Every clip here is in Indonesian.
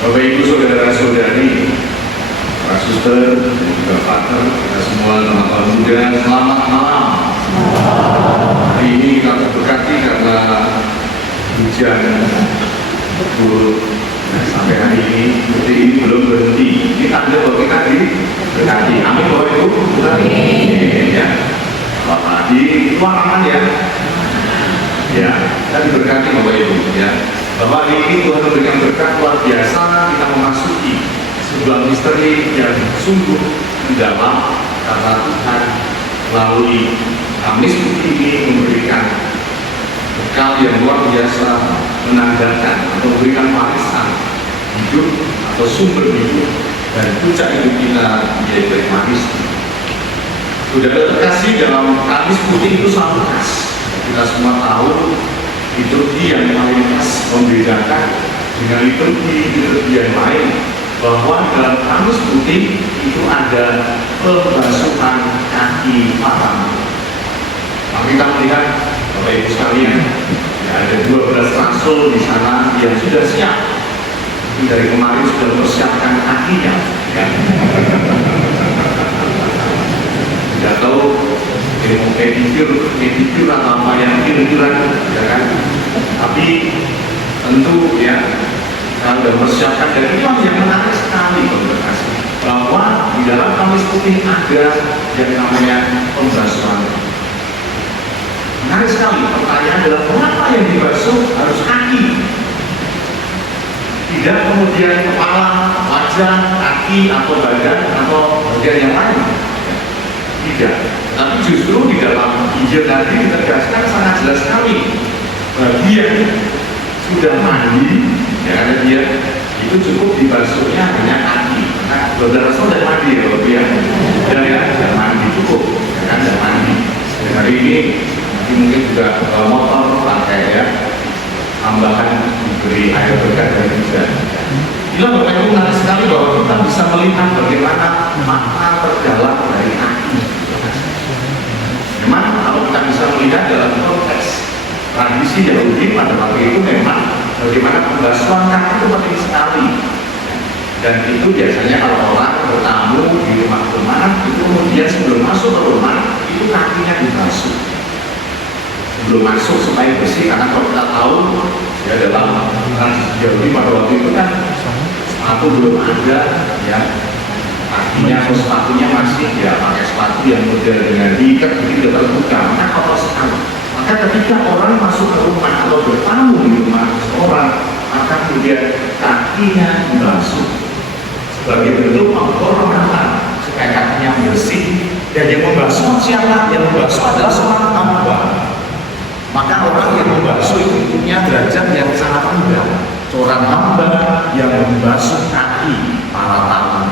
Bapak Ibu saudara-saudari, para suster dan juga partner, kita semua teman-teman muda, selamat malam. Hari ini kita terberkati karena hujan turut sampai hari ini. Seperti ini belum berhenti. Ini tanda bahwa kita diberkati. Amin Bapak Ibu. Amin. Ya. Bapak di luar aman ya. Ya, kita diberkati Bapak Ibu. Ya. Bahwa hari ini Tuhan memberikan berkat luar biasa, kita memasuki sebuah misteri yang sungguh mendalam karena Tuhan melalui Kamis Putih ini memberikan bekal yang luar biasa, menandakan atau memberikan warisan hidup atau sumber hidup dan puncak hidup kita menjadi manis. Saudara terkasih, dalam Kamis Putih itu selalu khas. Kita semua tahu liturgi yang paling khas membedakan dengan liturgi yang lain, bahwa dalam Kamis Putih itu ada pembasuhan kaki para murid. Nah, kita melihat Bapak Ibu sekalian, ya, ada 12 rasul di sana yang sudah siap. Itu dari kemarin sudah mempersiapkan kakinya. Ya. Tidak tahu pedicure atau apa yang kira-kira, ya kan? Tapi tentu ya, kalau sudah mempersiapkan, dan inilah yang menarik sekali bahwa di dalam Kamis Putih ada yang namanya pembasuhan. Menarik sekali, pertanyaan adalah kenapa yang dibasuh harus kaki? Tidak kemudian kepala, wajah, kaki, atau badan, atau bagian yang lain. Tidak, tapi justru di dalam Injil tadi ditegaskan sangat jelas sekali bagi yang sudah mandi, ya karena dia itu cukup dibasuhnya hanya kaki. Nah, saudara sudah mandi ya, Bapak ya, dan mandi cukup, ya kan, dan mandi. Dan hari ini mungkin juga motor pakai ya, tambahan diberi air berkat dari hujan. Inilah Bapak Ibu menarik sekali bahwa kita bisa melihat bagaimana makna terdalam dari kaki. Memang kalau kita bisa melihat dalam konteks tradisi Yahudi pada waktu itu, memang bagaimana pembasuhan kaki itu penting sekali. Dan itu biasanya kalau orang bertamu di rumah-rumah, itu kemudian sebelum masuk ke rumah, itu kakinya dibasuh sebelum masuk supaya bersih. Karena kalau kita tahu ya, dalam tradisi Yahudi pada waktu itu kan sepatu belum ada, ya kakinya atau sepatunya masih ya pakai sepatu yang model dengan diikat begitu terbuka, maka kotor sekali. Maka ketika orang masuk ke rumah atau bertamu di rumah orang, maka kemudian kakinya dibasuh sebagai bentuk penghormatan supaya kakinya bersih. Dan yang membasuh siapa? Yang membasuh adalah seorang hamba. Maka orang yang membasuh itu punya derajat yang sangat rendah. Seorang hamba yang membasuh kaki para tamu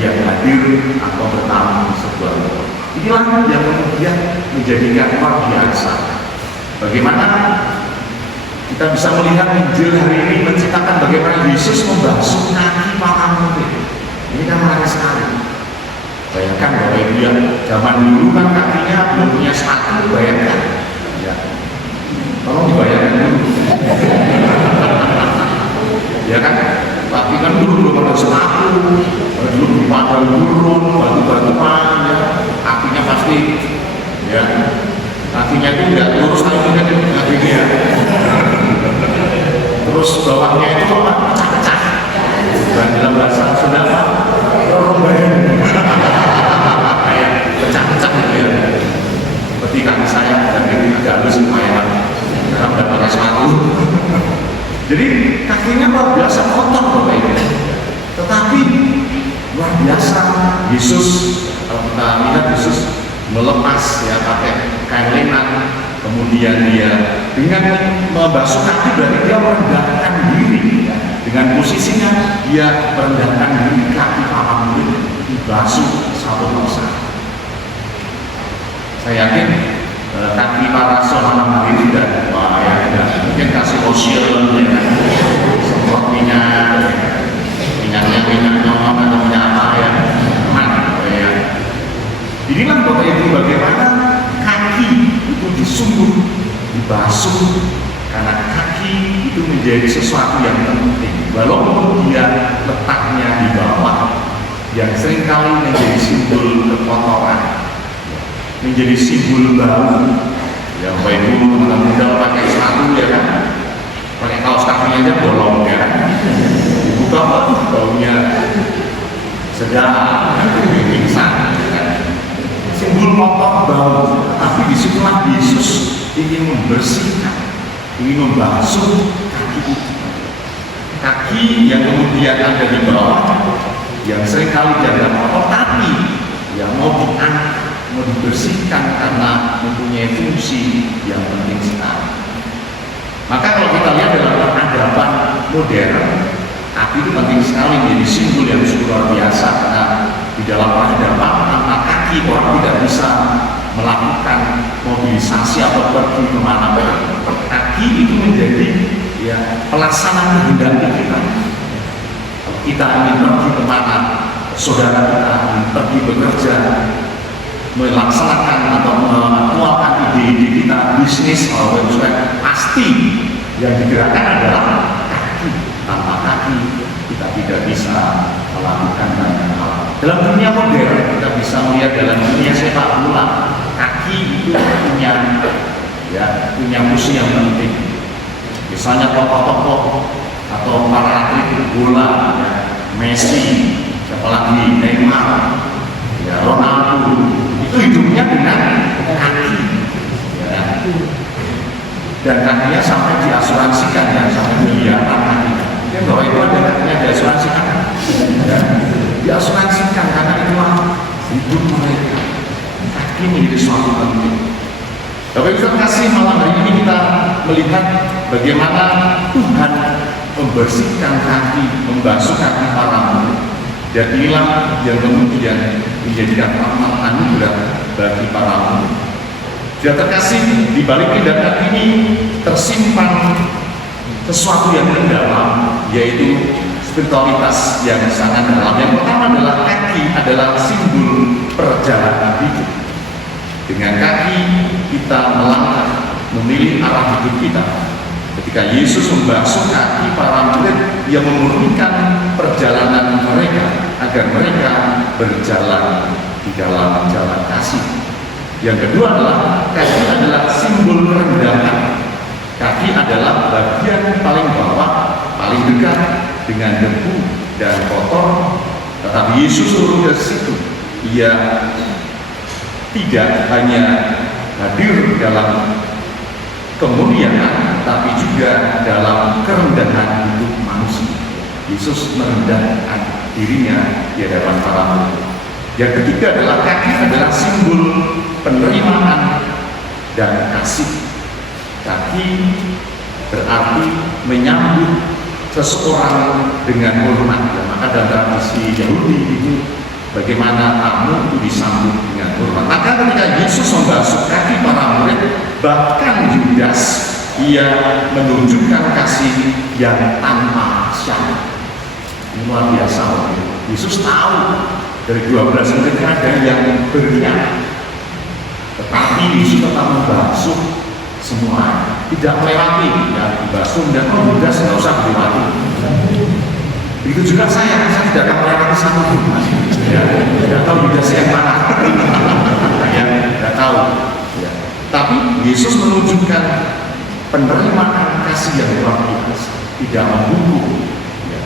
yang hadir atau bertamu di sebuah rumah. Inilah yang kemudian menjadikan luar biasa. Bagaimana kita bisa melihat Injil hari ini menceritakan bagaimana Yesus membasuh kaki para murid. Ini kan menarik sekali. Bayangkan bahwa dia zaman dulu kan kakinya belum punya sepatu, bayangkan. Ya. Tolong dibayangkan dulu. Ya kan? Tapi kan dulu belum ada sepatu, dulu di padang gurun, batu-batuan, ya. Kakinya pasti, ya, kakinya itu tidak lurus kakinya ya. Terus bawahnya itu apa? Pecah-pecah. Dan dalam bahasa Sunda apa? Rombayan. Kayak pecah-pecah gitu ya. Seperti kaki saya dan ini agak halus lumayan. Karena udah pakai sepatu. Jadi kakinya luar biasa kotor Bapak Ibu. Tetapi luar biasa Yesus, kalau kita lihat Yesus melepas ya pakai kain lenan, kemudian dia dengan membasuh kaki berarti dia merendahkan diri ya. Dengan posisinya dia merendahkan diri, kaki para murid dibasuh satu persatu. Saya yakin kaki para seorang hari ini tidak, wah ya tidak, mungkin kasih lotion ya kan, semprot minyaknya nyolong atau minyak apa ya, ya. Inilah Bapak Ibu bagaimana kaki itu disungguh dibasuh, karena kaki itu menjadi sesuatu yang penting. walaupun dia letaknya di bawah, yang seringkali menjadi simbol kekotoran, menjadi simbol bau. Ya, Bapak Ibu mudah-mudahan pakai sepatu ya kan, pakai kaos kaki aja bolong ya kan, dibuka baunya sedang pingsan ya kan. Simbol kotor bau, tapi disitulah Yesus ingin membersihkan, ingin membasuh kaki itu. Kaki yang kemudian ada di bawah, yang seringkali dianggap kotor, tapi yang mau diangkat, mau dibersihkan karena mempunyai fungsi yang penting sekali. Maka kalau kita lihat dalam peradaban modern, kaki itu penting sekali menjadi simbol yang luar biasa, karena di dalam peradaban tanpa kaki orang tidak bisa melakukan mobilisasi atau pergi kemana-mana. Kaki itu menjadi ya pelaksana kehendak kita. Kita ingin pergi kemana, saudara kita ingin pergi bekerja, melaksanakan atau mengeluarkan ide-ide kita, bisnis atau website, pasti yang digerakkan adalah kaki. Tanpa kaki kita tidak bisa melakukan banyak hal. Dalam dunia modern kita bisa melihat dalam dunia sepak bola, kaki itu punya fungsi yang penting. Misalnya tokoh-tokoh atau para atlet bola, ya, Messi, siapa lagi, Neymar, ya, Ronaldo, itu hidupnya dengan kaki, ya. Dan kakinya sampai diasuransikan, ya, sampai miliaran kakinya. Mungkin bahwa itu ada kakinya diasuransikan, ya. Diasuransikan karena itulah hidup mereka. Kaki menjadi suatu penting. Bapak Ibu kasih, malam hari ini kita melihat bagaimana Tuhan membersihkan kaki, membasuh kaki para murid. Dan inilah yang kemudian menjadikan rahmat anugerah bagi para murid. Dia terkasih, di balik tindakan ini tersimpan sesuatu yang mendalam, yaitu spiritualitas yang sangat dalam. Yang pertama adalah kaki adalah simbol perjalanan hidup. Dengan kaki kita melangkah, memilih arah hidup kita. Ketika Yesus membasuh kaki para murid, Dia memurnikan perjalanan mereka agar mereka berjalan di dalam jalan kasih. Yang kedua adalah kaki adalah simbol kerendahan. Kaki adalah bagian paling bawah, paling dekat dengan debu dan kotor. Tetapi Yesus turun ke situ. Ia tidak hanya hadir dalam kemuliaan, tapi juga dalam kerendahan hidup manusia. Yesus merendahkan dirinya di hadapan para murid. Yang ketiga adalah kaki adalah simbol penerimaan dan kasih. Kaki berarti menyambut seseorang dengan hormat. Ya, maka dalam tradisi Yahudi itu bagaimana tamu itu disambut dengan hormat. Maka ketika Yesus membasuh kaki para murid, bahkan Yudas, ia menunjukkan kasih yang tanpa syarat. Ini luar biasa. Yesus tahu dari 12 murid ada yang berkhianat, tetapi Yesus tetap membasuh semua, tidak melewati, ya dibasuh dan Yudas nggak usah dilewati. Begitu juga saya tidak akan melewati satu pun. Ya, tidak tahu Yudas yang mana, ya, tidak tahu. Ya. Tapi Yesus menunjukkan penerimaan kasih yang luar biasa, tidak membunuh, ya,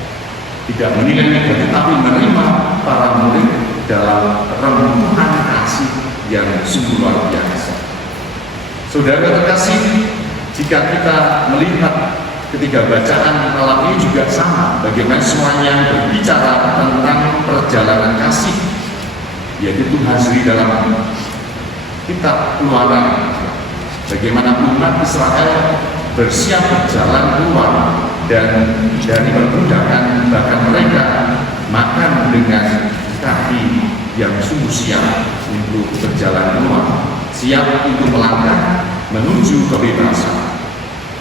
tidak menilai negatif, tapi menerima para murid dalam rembukan kasih yang sungguh luar biasa. Saudara terkasih, jika kita melihat ketiga bacaan malam ini juga sama, bagaimana semuanya berbicara tentang perjalanan kasih, yaitu Tuhan sendiri dalam kitab Keluaran, bagaimana umat Israel bersiap berjalan keluar dan dari perbudakan, bahkan mereka makan dengan kaki yang sungguh siap untuk berjalan keluar, siap untuk melangkah menuju kebebasan.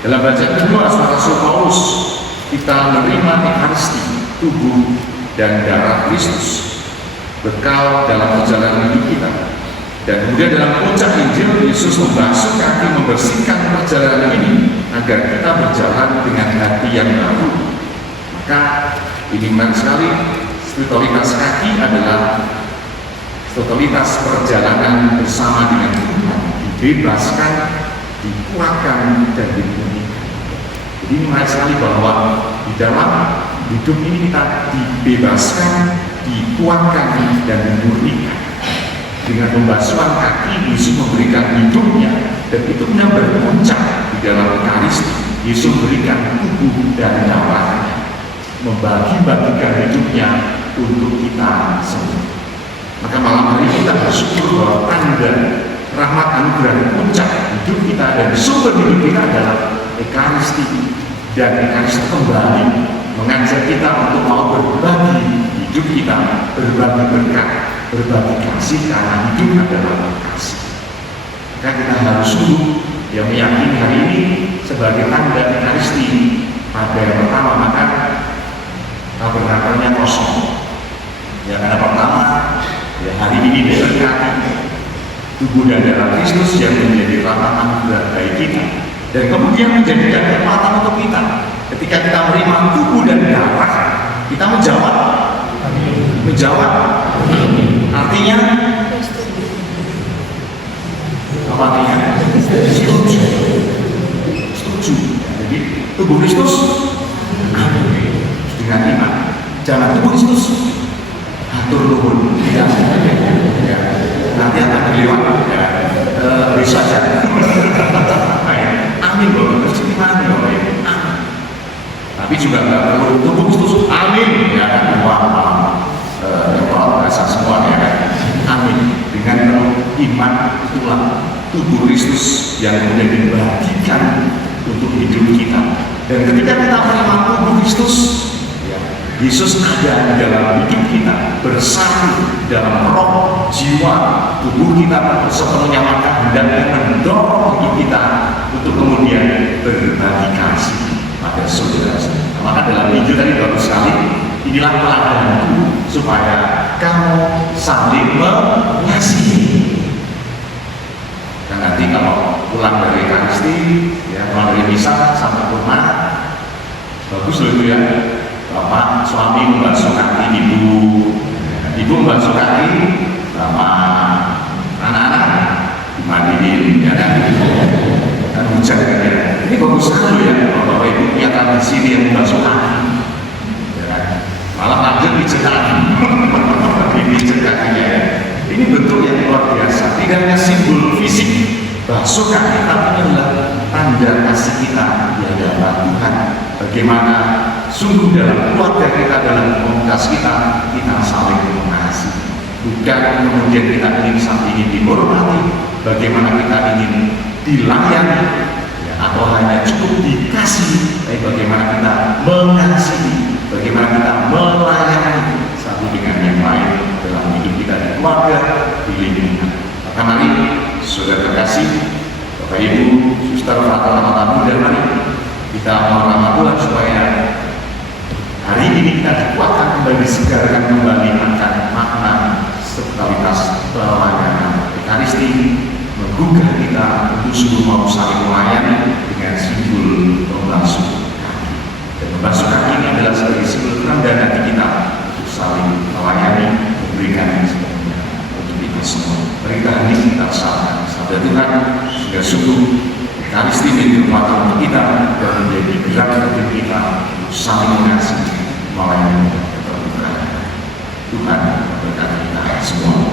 Dalam bacaan kedua Rasul Paulus, kita menerima Ekaristi, tubuh dan darah Kristus, bekal dalam perjalanan hidup kita. Dan kemudian dalam puncak Injil, Yesus membasuh kaki, membersihkan perjalanan ini agar kita berjalan dengan hati yang baru. Maka ini menarik sekali, spiritualitas kaki adalah spiritualitas perjalanan bersama dengan Tuhan, dibebaskan, dikuatkan, dan dimurnikan. Jadi ini menarik sekali bahwa di dalam hidup ini kita dibebaskan, dikuatkan, dan dimurnikan. Dengan pembasuhan kaki, Yesus memberikan hidupnya, dan itu benar berpuncak di dalam Ekaristi. Yesus memberikan tubuh dan darahnya, membagi-bagikan hidupnya untuk kita semua. Maka malam hari kita bersyukur bahwa tanda rahmat anugerah puncak hidup kita dan sumber hidup kita adalah Ekaristi. Dan Ekaristi kembali mengajak kita untuk mau berbagi hidup kita, berbagi berkat, berbagi kasih, karena hidup adalah kasih. Maka kita harus sungguh yang meyakini hari ini sebagai tanda Ekaristi. Pada yang pertama, maka tabernakelnya kosong. Yang pertama, ya hari ini diberkati tubuh dan darah Kristus yang menjadi rahmat anugerah bagi kita, dan kemudian menjadikan kekuatan untuk kita. Ketika kita menerima tubuh dan darah, kita menjawab, artinya apa artinya? Setuju. Jadi tubuh Kristus dengan iman. Jangan tubuh Kristus atur nuhun. Ya. Nanti akan beliau bisa saja. Amin loh, terus iman loh. Tapi juga nggak perlu tubuh Kristus. Amin. Ya kan, bahasa semua ya kan. Amin. Dengan iman itulah tubuh Kristus yang kemudian dibagikan untuk hidup kita. Dan ketika kita menerima tubuh Kristus, ya, Yesus ada di dalam hidup kita, bersatu dalam roh, jiwa, tubuh kita sepenuhnya, maka hendaknya mendorong kita untuk kemudian berbagi kasih pada saudara. Maka dalam video tadi bagus sekali, inilah teladanku supaya kamu saling mengasihi. Dan nanti kalau pulang dari Ekaristi, ya, pulang dari misa sampai rumah, bagus loh itu ya. Bapak suami membasuh kaki ibu membasuh kaki sama anak-anak dimandiin, ya kan? Dan hujan kan ya. Ini bagus sekali ya, kalau bapak ibu punya tradisi yang membasuh kaki, ya kan? Malah lanjut pijat kaki, pijat kakinya. Ini bentuk yang luar biasa. Tidak hanya simbol fisik basuh kaki, tapi adalah tanda kasih kita di hadapan Tuhan. Bagaimana sungguh dalam keluarga kita, dalam komunitas kita saling mengasihi. Bukan kemudian kita ingin saat ini dihormati, bagaimana kita ingin dilayani, ya, atau hanya cukup dikasih, tapi bagaimana kita mengasihi, bagaimana kita melayani satu dengan yang lain dalam hidup kita di keluarga, di lingkungan. Maka mari saudara terkasih, Bapak Ibu, Suster, Frater, dan mari kita mohon Tuhan supaya hari ini kita dikuatkan kembali, disegarkan kembali akan makna spiritualitas pelayanan Ekaristi, menggugah kita untuk sungguh mau saling melayani dengan simbol membasuh kaki. Dan membasuh kaki ini adalah sebagai simbol kerendahan hati kita untuk saling melayani, memberikan semuanya untuk kita semua. Mari kita hari ini kita sabar sabda Tuhan, sehingga sungguh Ekaristi menjadi kekuatan untuk kita dan menjadi gerak untuk kita untuk saling mengasihi, melayani dan berbuka. Tuhan berkati kita semua.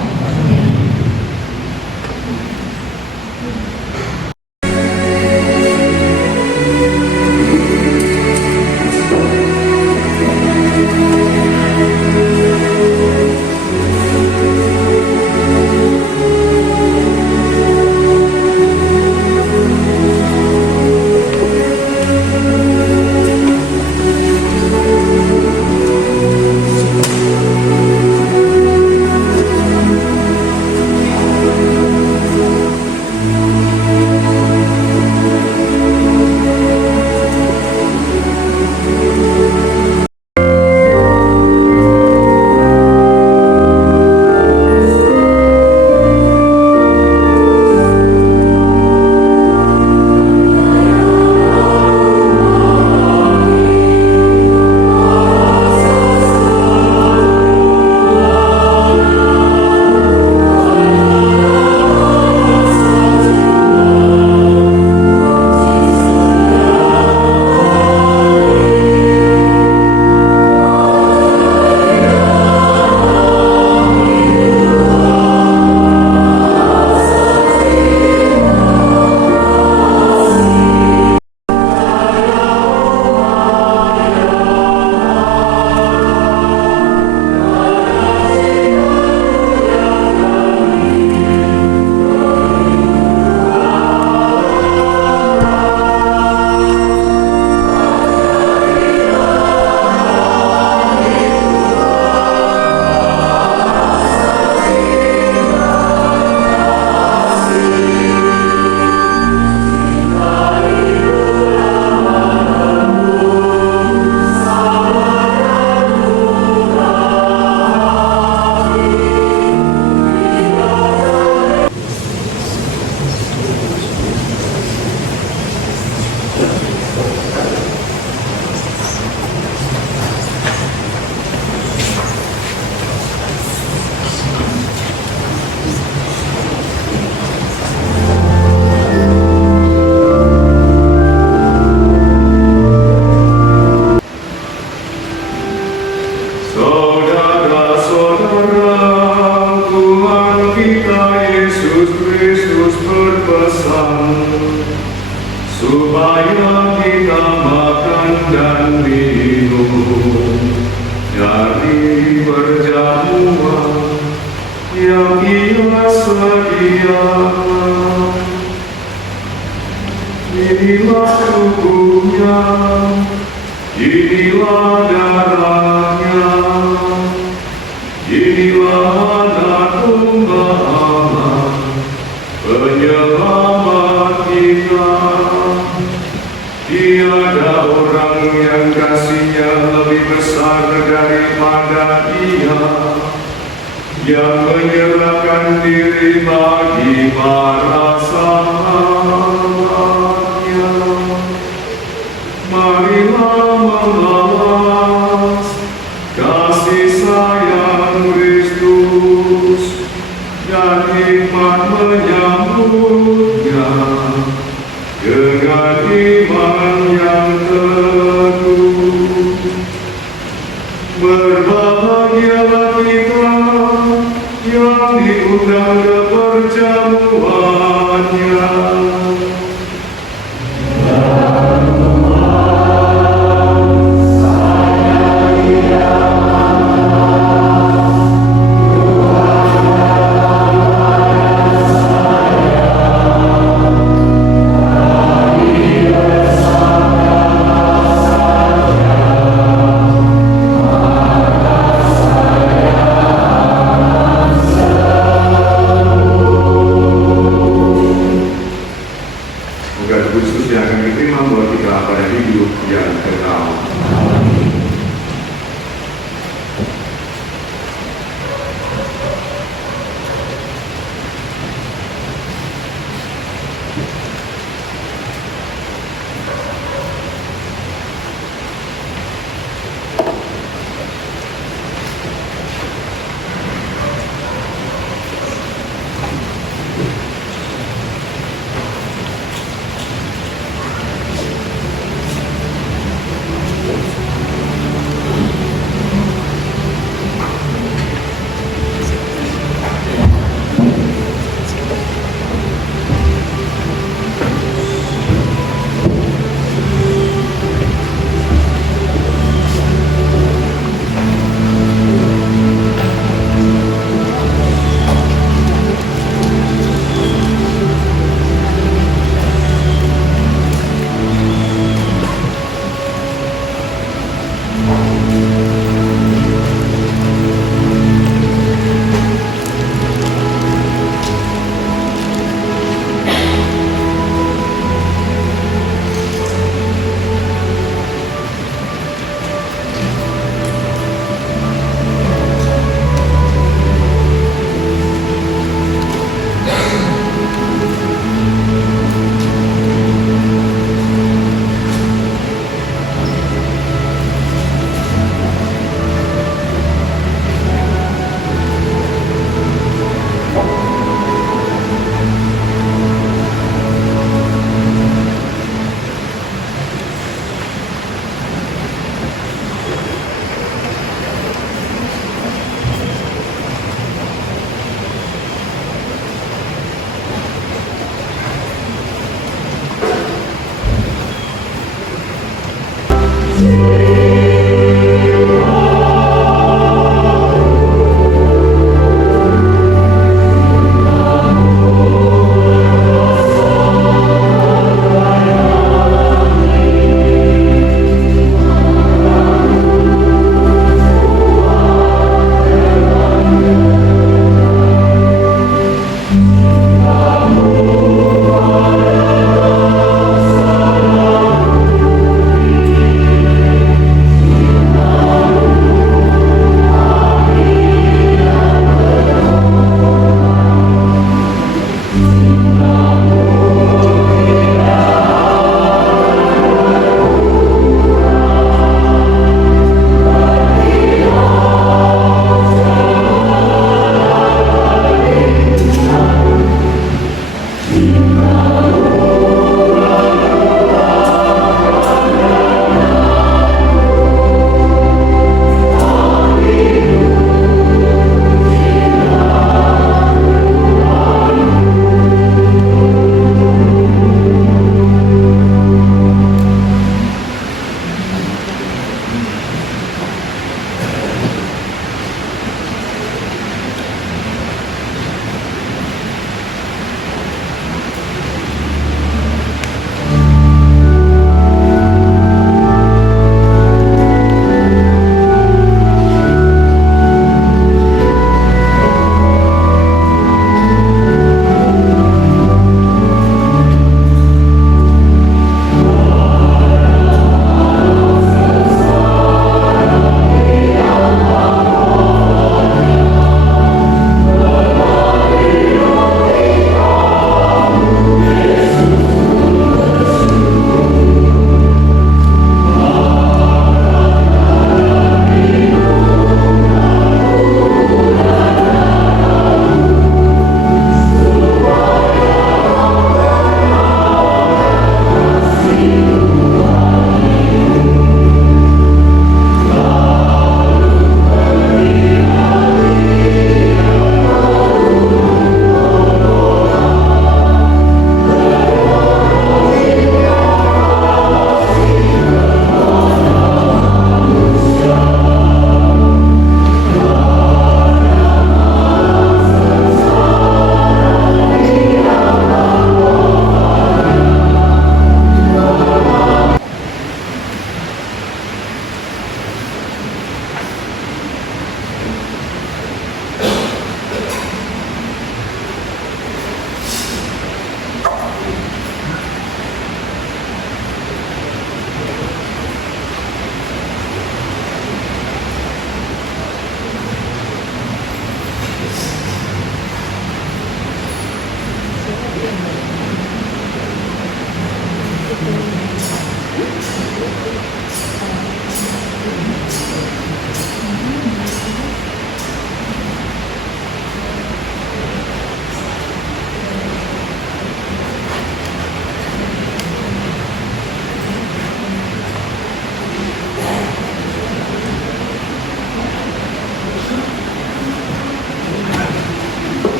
minum dari perjamuan yang Ia sediakan. Inilah tubuhnya, inilah darahnya, inilah anak domba Allah, penyelamat kita. Tiada orang yang kasihnya lebih besar daripada Ia, yang menyerahkan diri bagi para sahabatnya. Marilah melalas kasih sayang Kristus dan hikmat menyambutnya dengan iman yang teguh. Berbahagialah kita yang diundang ke perjamuannya.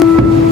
Amen.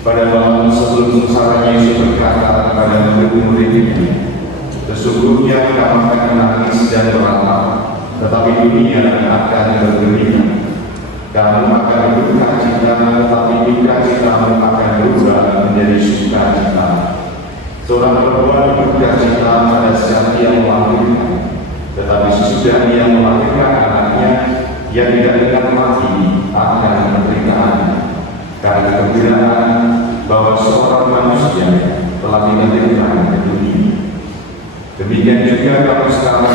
Pada malam sebelum sengsara Yesus berkata kepada murid-muridnya, sesungguhnya kamu akan menangis dan meratap, tetapi dunia akan bergembira. Kamu akan berduka cita, tetapi duka citamu akan berubah menjadi sukacita. Seorang perempuan berduka cita pada saat ia melahirkan, tetapi sesudah ia melahirkan anaknya, ia tidak akan mati akan penderitaan, karena kegembiraan bahwa seorang manusia telah dilahirkan ke dunia. Demikian juga kamu sekarang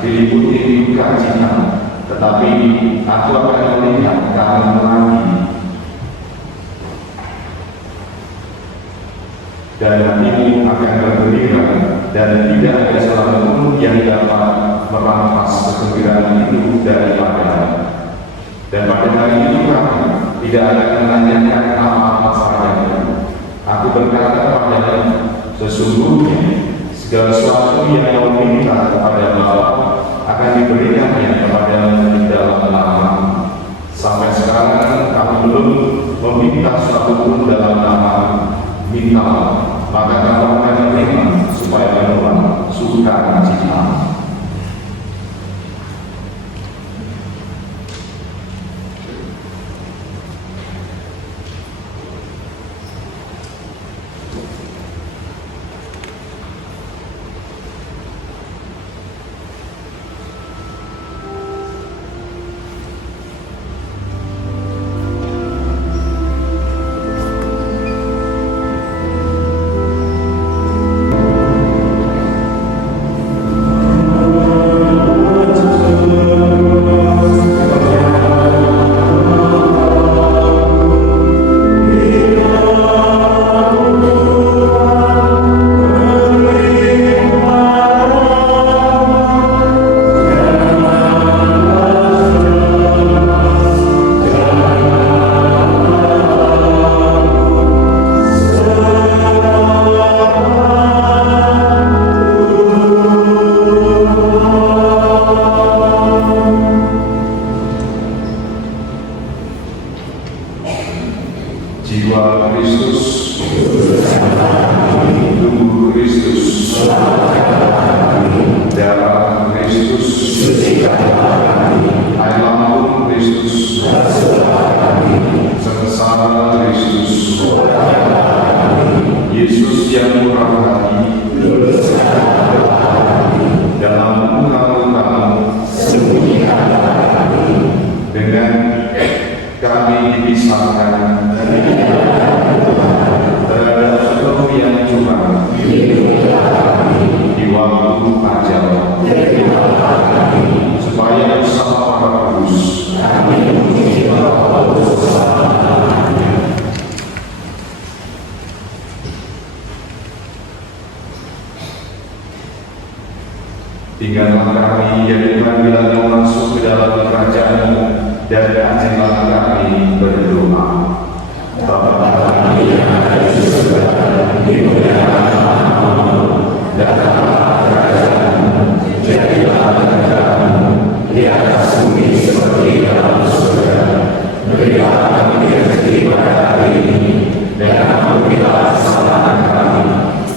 diliputi duka cita, tetapi aku akan melihat kamu lagi, dan hatimu akan bergembira, dan tidak ada seorang pun yang dapat merampas kegembiraan itu daripada. Dan pada hari itu kamu tidak akan menanyakan apa-apa padamu. Aku berkata padamu, sesungguhnya segala sesuatu yang kau minta kepada Bapa akan diberikannya kepadamu di dalam nama-Mu. Sampai sekarang kamu belum meminta sesuatu pun dalam nama-Mu. Mintalah, maka kamu akan menerima supaya menuai sukacita. Jiwa Kristus, tubuh Kristus, darah Kristus, air lambung Kristus, sengsara Kristus, Yesus yang murah hati, dalam luka-luka-Mu, dengan kami dipisahkan terhadap seluruh yang curang di waktu ajal, supaya bersama para kudus tinggallah kami ya Tuhan bila Kau masuk ke dalam kerajaan-Mu, dan ajarlah kami berdoa. Bapa kami yang ada di surga, dimuliakanlah nama-Mu, datanglah kerajaan-Mu, jadilah kehendakmu di atas bumi seperti dalam surga. Berilah kami rezeki pada hari ini, dan ampunilah kesalahan kami,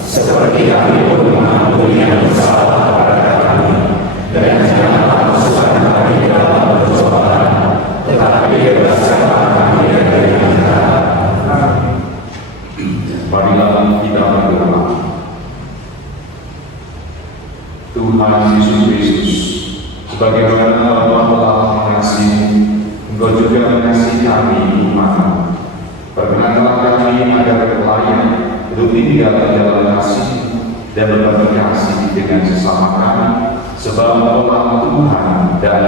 seperti kami pun mengampuni yang bersalah kepada kami, dan janganlah masukkan kami ke dalam pencobaan, tetapi bebaskanlah kami dari yang jahat. Marilah kita berdoa. Tuhan Yesus Kristus, sebagaimana Bapa telah mengasihi, Engkau juga mengasihi kami umat-Mu. Perkenankanlah kami agar berlayan untuk tinggal di dalam kasih dan berbagi kasih dengan sesama kami, sebab Engkau Tuhan dan